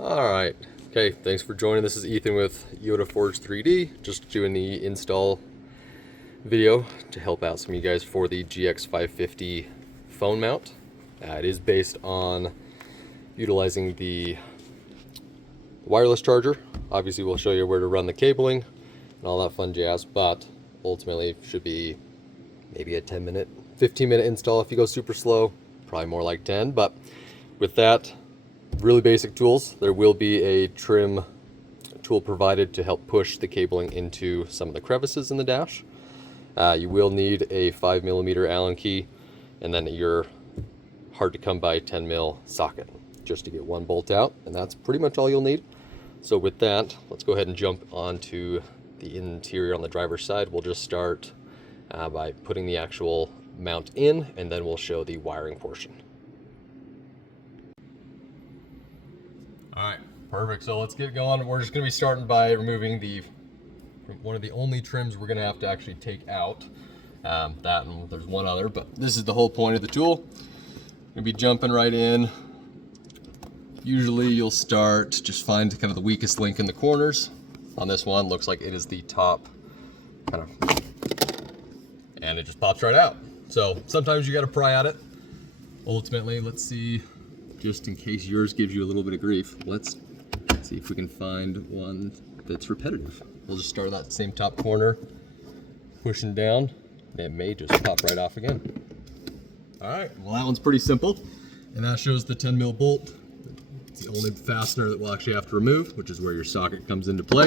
Alright, okay, thanks for joining. This is Ethan with YotaForge3D, just doing the install video to help out some of you guys for the GX550 phone mount. It is based on utilizing the wireless charger. Obviously we'll show you where to run the cabling and all that fun jazz, but ultimately it should be maybe a 10-minute, 15-minute install if you go super slow, probably more like 10, but with that, really basic tools. There will be a trim tool provided to help push the cabling into some of the crevices in the dash. You will need a 5mm Allen key and then your hard to come by 10mm socket just to get one bolt out, and that's pretty much all you'll need. So with that, let's go ahead and jump onto the interior on the driver's side. We'll just start by putting the actual mount in, and then we'll show the wiring portion. All right, perfect. So let's get going. We're just going to be starting by removing one of the only trims we're going to have to actually take out. That and there's one other, but this is the whole point of the tool. We're going to be jumping right in. Usually you'll start, just find kind of the weakest link in the corners. On this one, looks like it is the top, and it just pops right out. So sometimes you got to pry at it. Ultimately, let's see. Just in case yours gives you a little bit of grief, let's see if we can find one that's repetitive. We'll just start at that same top corner, pushing down, and it may just pop right off again. All right, well that one's pretty simple, and that shows the 10mm bolt. It's the only fastener that we'll actually have to remove, which is where your socket comes into play.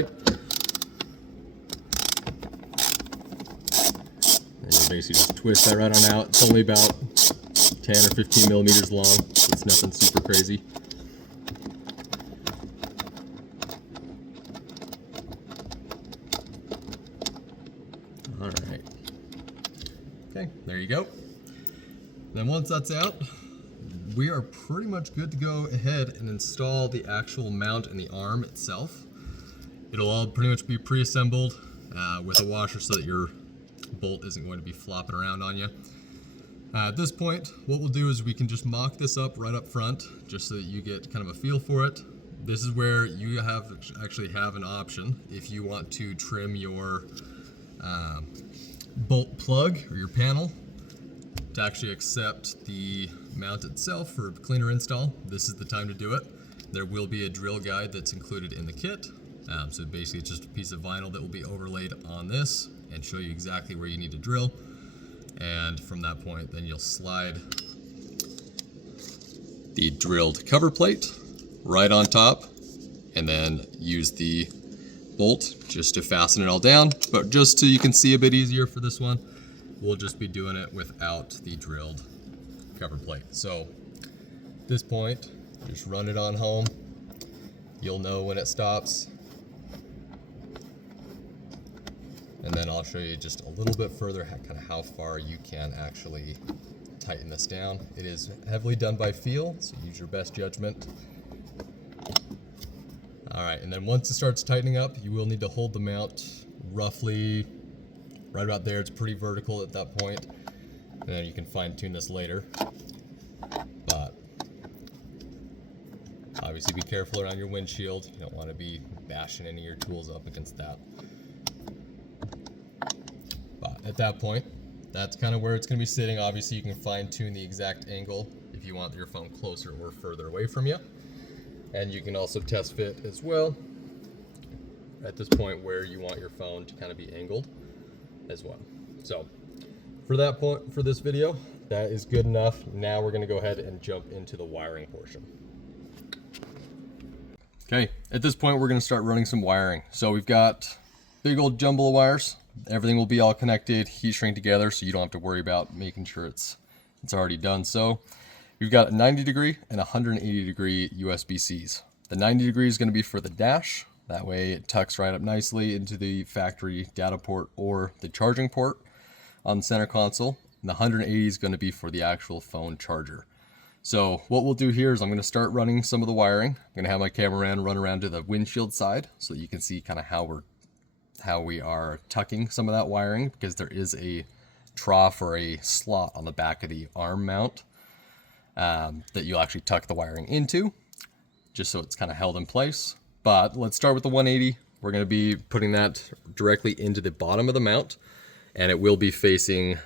And you basically just twist that right on out. It's only about 10 or 15 millimeters long, so it's nothing super crazy. All right. Okay, there you go. Then once that's out, we are pretty much good to go ahead and install the actual mount and the arm itself. It'll all pretty much be pre-assembled with a washer so that your bolt isn't going to be flopping around on you. At this point, what we'll do is we can just mock this up right up front, just so that you get kind of a feel for it. This is where you actually have an option if you want to trim your bolt plug or your panel to actually accept the mount itself for a cleaner install. This is the time to do it. There will be a drill guide that's included in the kit. So basically it's just a piece of vinyl that will be overlaid on this and show you exactly where you need to drill. And from that point, then you'll slide the drilled cover plate right on top and then use the bolt just to fasten it all down. But just so you can see a bit easier for this one, we'll just be doing it without the drilled cover plate. So at this point, just run it on home. You'll know when it stops. And then I'll show you just a little bit further kind of how far you can actually tighten this down. It is heavily done by feel, so use your best judgment. All right, and then once it starts tightening up, you will need to hold the mount roughly right about there. It's pretty vertical at that point, and then you can fine tune this later. But obviously be careful around your windshield. You don't want to be bashing any of your tools up against that. At that point, that's kind of where it's going to be sitting. Obviously, you can fine tune the exact angle if you want your phone closer or further away from you. And you can also test fit as well at this point where you want your phone to kind of be angled as well. So for that point, for this video, that is good enough. Now we're going to go ahead and jump into the wiring portion. Okay, at this point, we're going to start running some wiring. So we've got big old jumble of wires. Everything will be all connected, heat shrink together, so you don't have to worry about making sure it's already done. So we've got a 90-degree and 180-degree USB-Cs. The 90-degree is going to be for the dash. That way it tucks right up nicely into the factory data port or the charging port on the center console. And the 180 is going to be for the actual phone charger. So what we'll do here is I'm going to start running some of the wiring. I'm going to have my cameraman run around to the windshield side so that you can see kind of how we are tucking some of that wiring, because there is a trough or a slot on the back of the arm mount that you'll actually tuck the wiring into. just so it's kind of held in place. But let's start with the 180. We're going to be putting that directly into the bottom of the mount, and it will be facing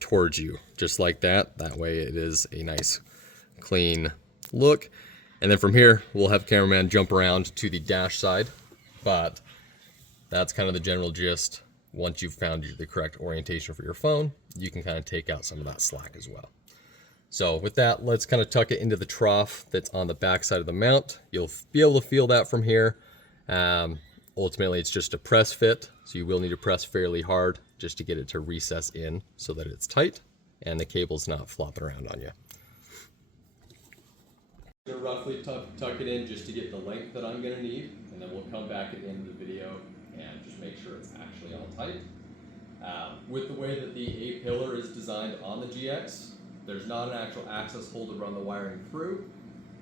towards you, just like that. That way it is a nice clean look. And then from here, we'll have cameraman jump around to the dash side, but that's kind of the general gist. Once you've found the correct orientation for your phone, you can kind of take out some of that slack as well. So with that, let's kind of tuck it into the trough that's on the back side of the mount. You'll be able to feel that from here. Ultimately, it's just a press fit, so you will need to press fairly hard just to get it to recess in so that it's tight and the cable's not flopping around on you. I'm going to roughly tuck it in just to get the length that I'm going to need, and then we'll come back at the end of the video and just make sure it's actually all tight. With the way that the A-pillar is designed on the GX, there's not an actual access hole to run the wiring through.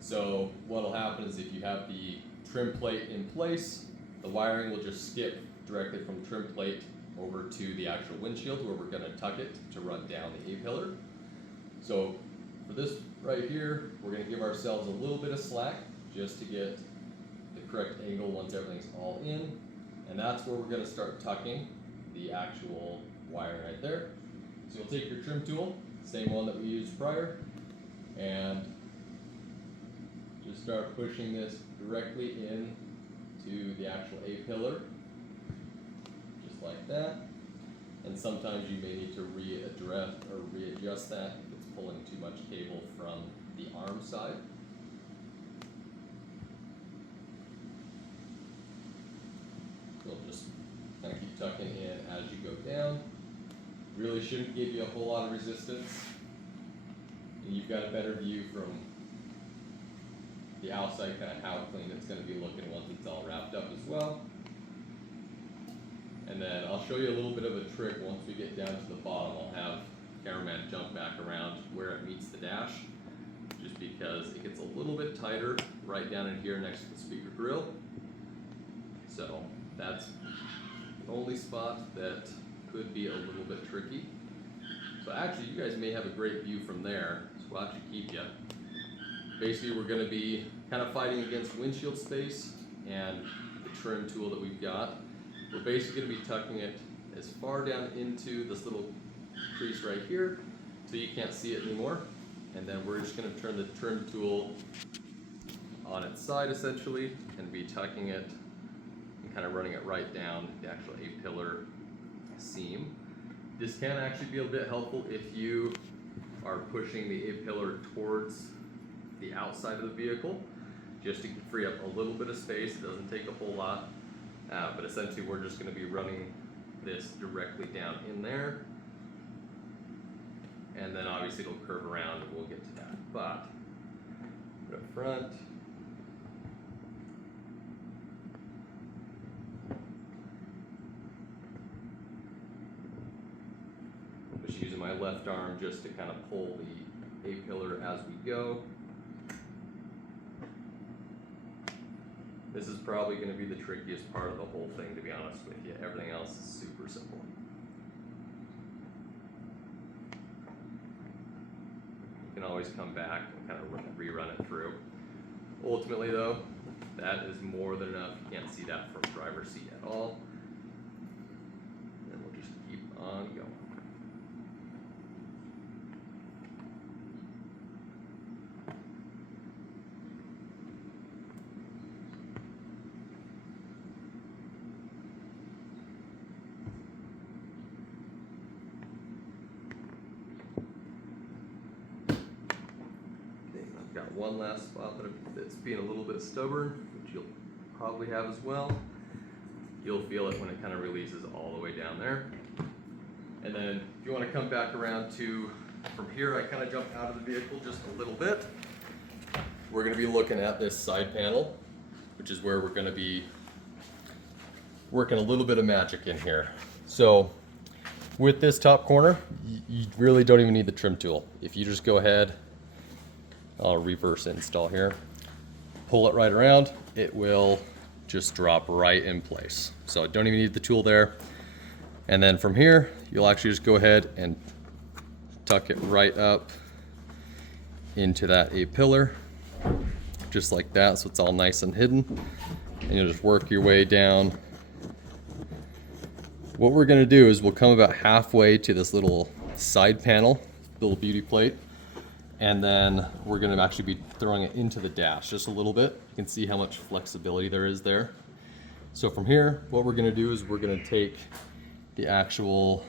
So what will happen is if you have the trim plate in place, the wiring will just skip directly from trim plate over to the actual windshield where we're going to tuck it to run down the A-pillar. So for this right here, we're going to give ourselves a little bit of slack just to get the correct angle once everything's all in. And that's where we're going to start tucking the actual wire right there. So you'll take your trim tool, same one that we used prior, and just start pushing this directly in to the actual A-pillar, just like that. And sometimes you may need to readjust that if it's pulling too much cable from the arm side. You'll just kind of keep tucking in as you go down. Really shouldn't give you a whole lot of resistance. And you've got a better view from the outside, kind of how clean it's going to be looking once it's all wrapped up as well. And then I'll show you a little bit of a trick once we get down to the bottom. I'll have cameraman jump back around where it meets the dash, just because it gets a little bit tighter right down in here next to the speaker grill. So that's the only spot that could be a little bit tricky. So actually you guys may have a great view from there, so we'll actually keep you. Basically we're going to be kind of fighting against windshield space and the trim tool that we've got. We're basically going to be tucking it as far down into this little crease right here so you can't see it anymore. And then we're just going to turn the trim tool on its side essentially and be tucking it and kind of running it right down the actual A-pillar seam. This can actually be a bit helpful if you are pushing the A-pillar towards the outside of the vehicle, just to free up a little bit of space. It doesn't take a whole lot, but essentially we're just going to be running this directly down in there, and then obviously it'll curve around and we'll get to that. But put it up front. Just using my left arm just to kind of pull the A-pillar as we go. This is probably going to be the trickiest part of the whole thing, to be honest with you. Everything else is super simple. You can always come back and kind of rerun it through. Ultimately though, that is more than enough. You can't see that from driver's seat at all. And we'll just keep on going. One last spot that's being a little bit stubborn, which you'll probably have as well. You'll feel it when it kind of releases all the way down there. And then if you want to come back around to, from here I kind of jump out of the vehicle just a little bit. We're going to be looking at this side panel, which is where we're going to be working a little bit of magic in here. So with this top corner, you really don't even need the trim tool. If you just go ahead, I'll reverse install here, pull it right around, it will just drop right in place. So don't even need the tool there. And then from here, you'll actually just go ahead and tuck it right up into that A-pillar. just like that, so it's all nice and hidden. And you'll just work your way down. What we're gonna do is we'll come about halfway to this little side panel, little beauty plate, and then we're gonna actually be throwing it into the dash just a little bit. You can see how much flexibility there is there. So from here, what we're gonna do is we're gonna take the actual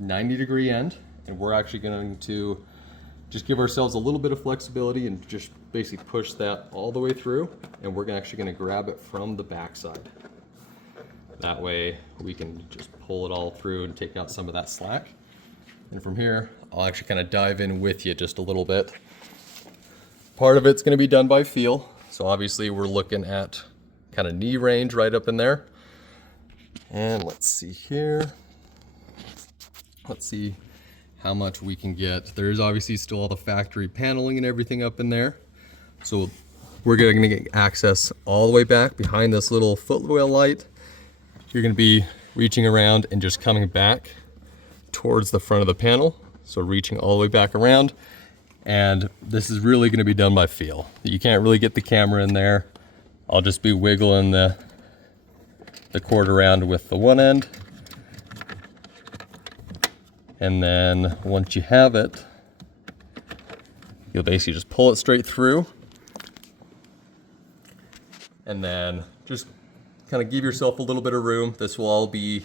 90-degree end, and we're actually going to just give ourselves a little bit of flexibility and just basically push that all the way through, and we're actually going to grab it from the backside. That way we can just pull it all through and take out some of that slack. And from here, I'll actually kind of dive in with you just a little bit. Part of it's going to be done by feel, so obviously we're looking at kind of knee range right up in there. And let's see here. Let's see how much we can get. There's obviously still all the factory paneling and everything up in there. So we're gonna get access all the way back behind this little footwell light. You're gonna be reaching around and just coming back towards the front of the panel. So reaching all the way back around. And this is really gonna be done by feel. You can't really get the camera in there. I'll just be wiggling the cord around with the one end. And then once you have it, you'll basically just pull it straight through. And then just kind of give yourself a little bit of room. This will all be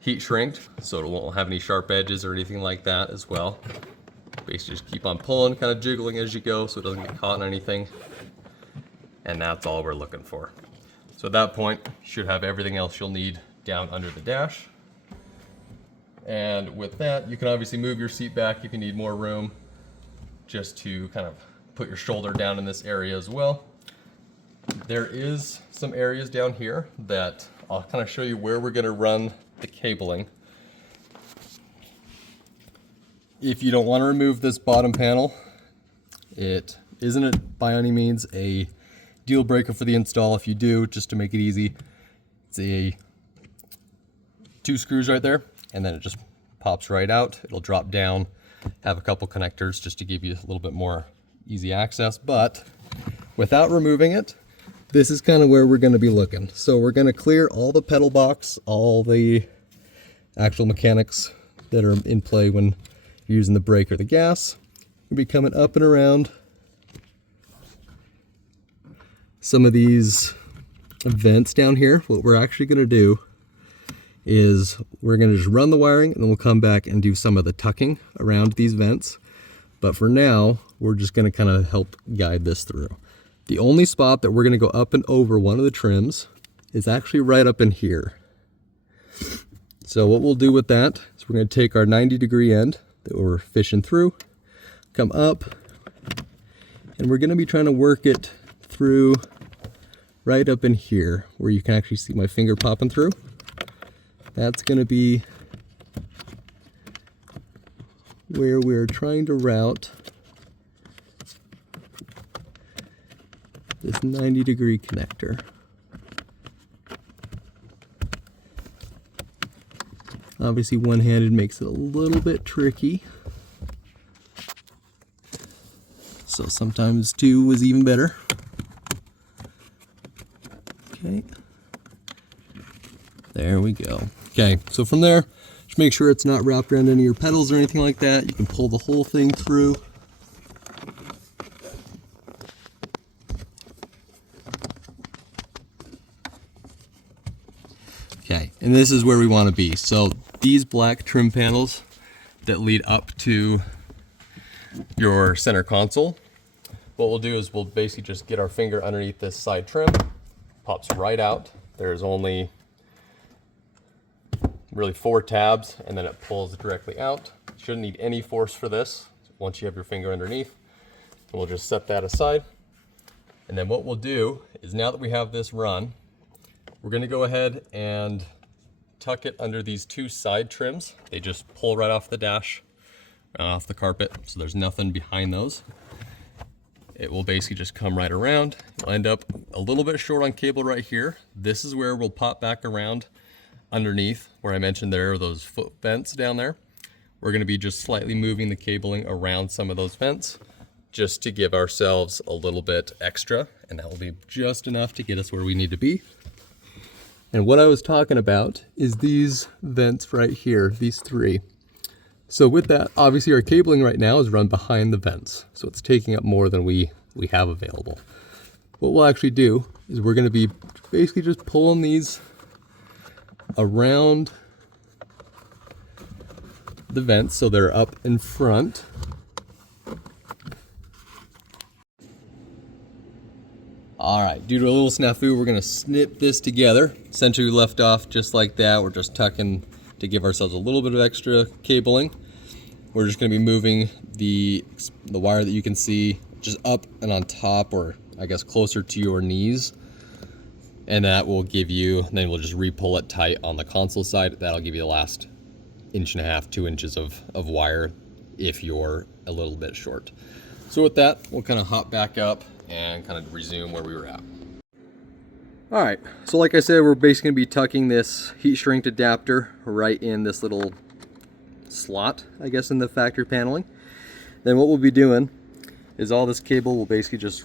heat shrinked, so it won't have any sharp edges or anything like that as well. Basically just keep on pulling, kind of jiggling as you go so it doesn't get caught in anything. And that's all we're looking for. So at that point, you should have everything else you'll need down under the dash. And with that, you can obviously move your seat back if you need more room, just to kind of put your shoulder down in this area as well. There is some areas down here that I'll kind of show you where we're gonna run the cabling. If you don't want to remove this bottom panel, it isn't by any means a deal breaker for the install. If you do, just to make it easy, it's two screws right there, and then it just pops right out. It'll drop down, have a couple connectors just to give you a little bit more easy access. But without removing it, this is kind of where we're going to be looking. So we're going to clear all the pedal box, all the actual mechanics that are in play when you're using the brake or the gas. We'll be coming up and around some of these vents down here. What we're actually going to do is we're going to just run the wiring, and then we'll come back and do some of the tucking around these vents. But for now, we're just going to kind of help guide this through. The only spot that we're going to go up and over one of the trims is actually right up in here. So what we'll do with that is we're going to take our 90-degree end that we're fishing through, come up, and we're going to be trying to work it through right up in here where you can actually see my finger popping through. That's going to be where we're trying to route this 90-degree connector. Obviously one-handed makes it a little bit tricky, so sometimes two is even better. Okay, there we go. Okay, so from there, just make sure it's not wrapped around any of your pedals or anything like that. You can pull the whole thing through. Okay, and this is where we want to be. So these black trim panels that lead up to your center console, what we'll do is we'll basically just get our finger underneath this side trim, pops right out. There's only really 4 tabs, and then it pulls directly out. Shouldn't need any force for this once you have your finger underneath. And we'll just set that aside. And then what we'll do is, now that we have this run, we're going to go ahead and tuck it under these 2 side trims. They just pull right off the dash, off the carpet, so there's nothing behind those. It will basically just come right around. You'll end up a little bit short on cable right here. This is where we'll pop back around underneath where I mentioned there are those foot vents down there. We're going to be just slightly moving the cabling around some of those vents, just to give ourselves a little bit extra, and that will be just enough to get us where we need to be. And what I was talking about is these vents right here, these three. So with that, obviously our cabling right now is run behind the vents, so it's taking up more than we have available. What we'll actually do is we're going to be basically just pulling these around the vents so they're up in front. All right, due to a little snafu, we're gonna snip this together. Essentially we left off just like that. We're just tucking to give ourselves a little bit of extra cabling. We're just gonna be moving the wire that you can see just up and on top, or I guess closer to your knees. And that will give you, then we'll just re-pull it tight on the console side. That'll give you the last 1.5 to 2 inches of wire if you're a little bit short. So with that, we'll kind of hop back up and kind of resume where we were at. All right, so like I said, we're basically gonna be tucking this heat shrink adapter right in this little slot, I guess, in the factory paneling. Then what we'll be doing is all this cable will basically just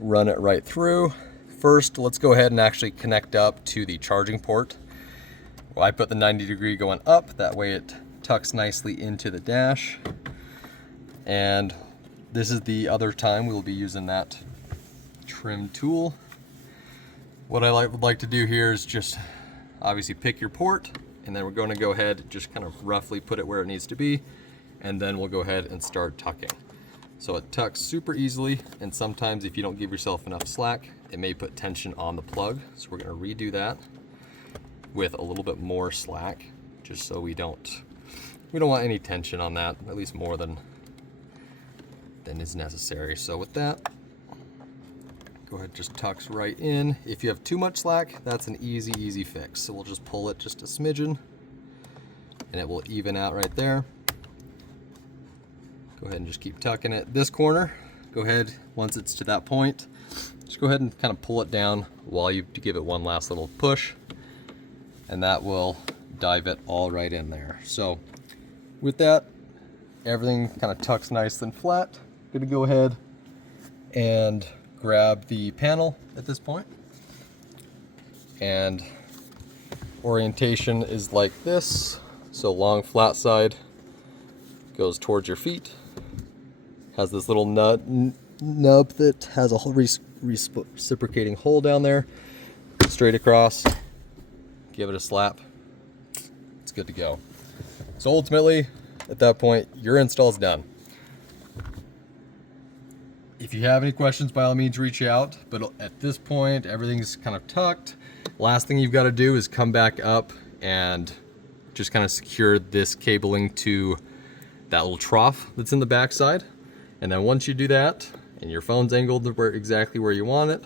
run it right through. First, let's go ahead and actually connect up to the charging port. Well, I put the 90 degree going up, that way it tucks nicely into the dash. And this is the other time we'll be using that trim tool. What I would like to do here is just obviously pick your port, and then we're going to go ahead and just kind of roughly put it where it needs to be, and then we'll go ahead and start tucking. So it tucks super easily, and sometimes if you don't give yourself enough slack, it may put tension on the plug. So we're going to redo that with a little bit more slack, just so we don't want any tension on that, at least more than is necessary. So with that, go ahead, just tucks right in. If you have too much slack, that's an easy fix. So we'll just pull it just a smidgen and it will even out right there. Go ahead and just keep tucking it. This corner, go ahead, once it's to that point, just go ahead and kind of pull it down while you give it one last little push, and that will dive it all right in there. So with that, everything kind of tucks nice and flat. Gonna go ahead and grab the panel at this point. And orientation is like this. So long flat side goes towards your feet. Has this little nub that has a whole reciprocating hole down there. Straight across, give it a slap. It's good to go. So ultimately, at that point, your install is done. If you have any questions, by all means reach out, but at this point everything's kind of tucked. Last thing you've got to do is come back up and just kind of secure this cabling to that little trough that's in the backside. And then once you do that and your phone's angled exactly where you want it,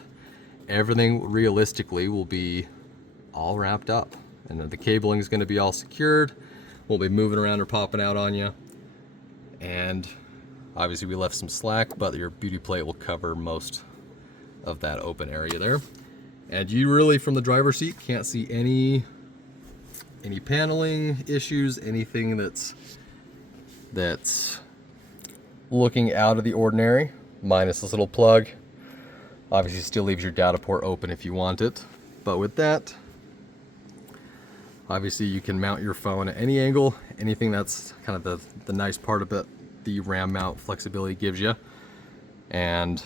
everything realistically will be all wrapped up, and then the cabling is going to be all secured, won't be moving around or popping out on you. And obviously we left some slack, but your beauty plate will cover most of that open area there. And you really, from the driver's seat, can't see any paneling issues, anything that's looking out of the ordinary, minus this little plug. Obviously still leaves your data port open if you want it. But with that, obviously you can mount your phone at any angle, anything. That's kind of the nice part of it. The RAM mount flexibility gives you, and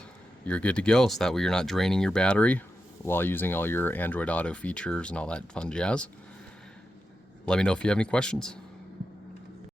you're good to go, so that way you're not draining your battery while using all your Android Auto features and all that fun jazz. Let me know if you have any questions.